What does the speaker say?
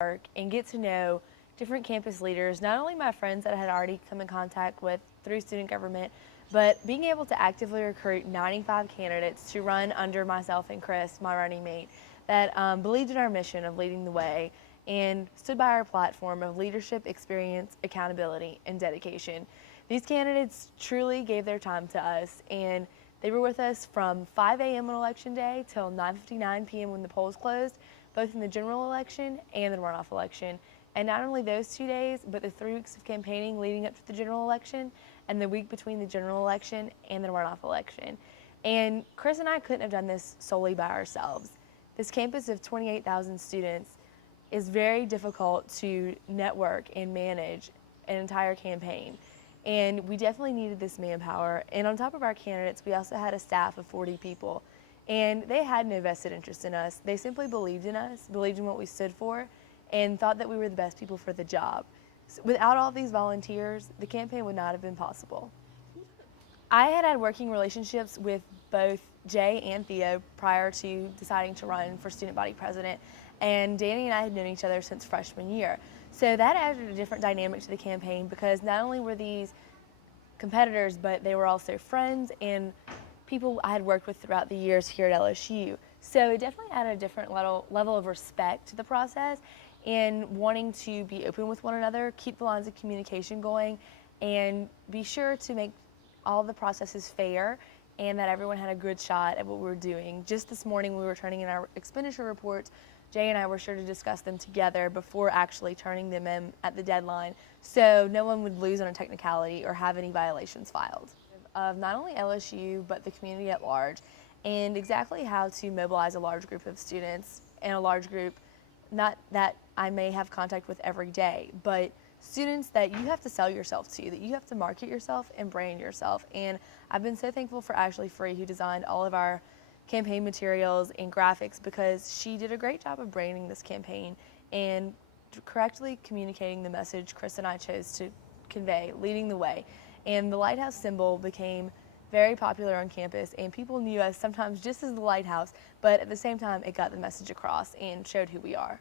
work and get to know different campus leaders, not only my friends that I had already come in contact with through student government, but being able to actively recruit 95 candidates to run under myself and Chris, my running mate, that believed in our mission of leading the way and stood by our platform of leadership, experience, accountability, and dedication. These candidates truly gave their time to us, and they were with us from 5 a.m. on election day till 9:59 p.m. when the polls closed, both in the general election and the runoff election. And not only those 2 days, but the 3 weeks of campaigning leading up to the general election and the week between the general election and the runoff election. And Chris and I couldn't have done this solely by ourselves. This campus of 28,000 students is very difficult to network and manage an entire campaign. And we definitely needed this manpower. And on top of our candidates, we also had a staff of 40 people. And they had no vested interest in us. They simply believed in us, believed in what we stood for, and thought that we were the best people for the job. So without all these volunteers, the campaign would not have been possible. I had working relationships with both Jay and Theo prior to deciding to run for student body president, and Danny and I had known each other since freshman year. So that added a different dynamic to the campaign because not only were these competitors, but they were also friends and people I had worked with throughout the years here at LSU. So it definitely added a different level of respect to the process and wanting to be open with one another, keep the lines of communication going, and be sure to make all the processes fair and that everyone had a good shot at what we were doing. Just this morning when we were turning in our expenditure reports, Jay and I were sure to discuss them together before actually turning them in at the deadline so no one would lose on a technicality or have any violations filed. Of not only LSU but the community at large, and exactly how to mobilize a large group of students and a large group not that I may have contact with every day, but students that you have to sell yourself to, that you have to market yourself and brand yourself. And I've been so thankful for Ashley Free, who designed all of our campaign materials and graphics, because she did a great job of branding this campaign and correctly communicating the message Chris and I chose to convey, leading the way. And the lighthouse symbol became very popular on campus, and people knew us sometimes just as the lighthouse, but at the same time it got the message across and showed who we are.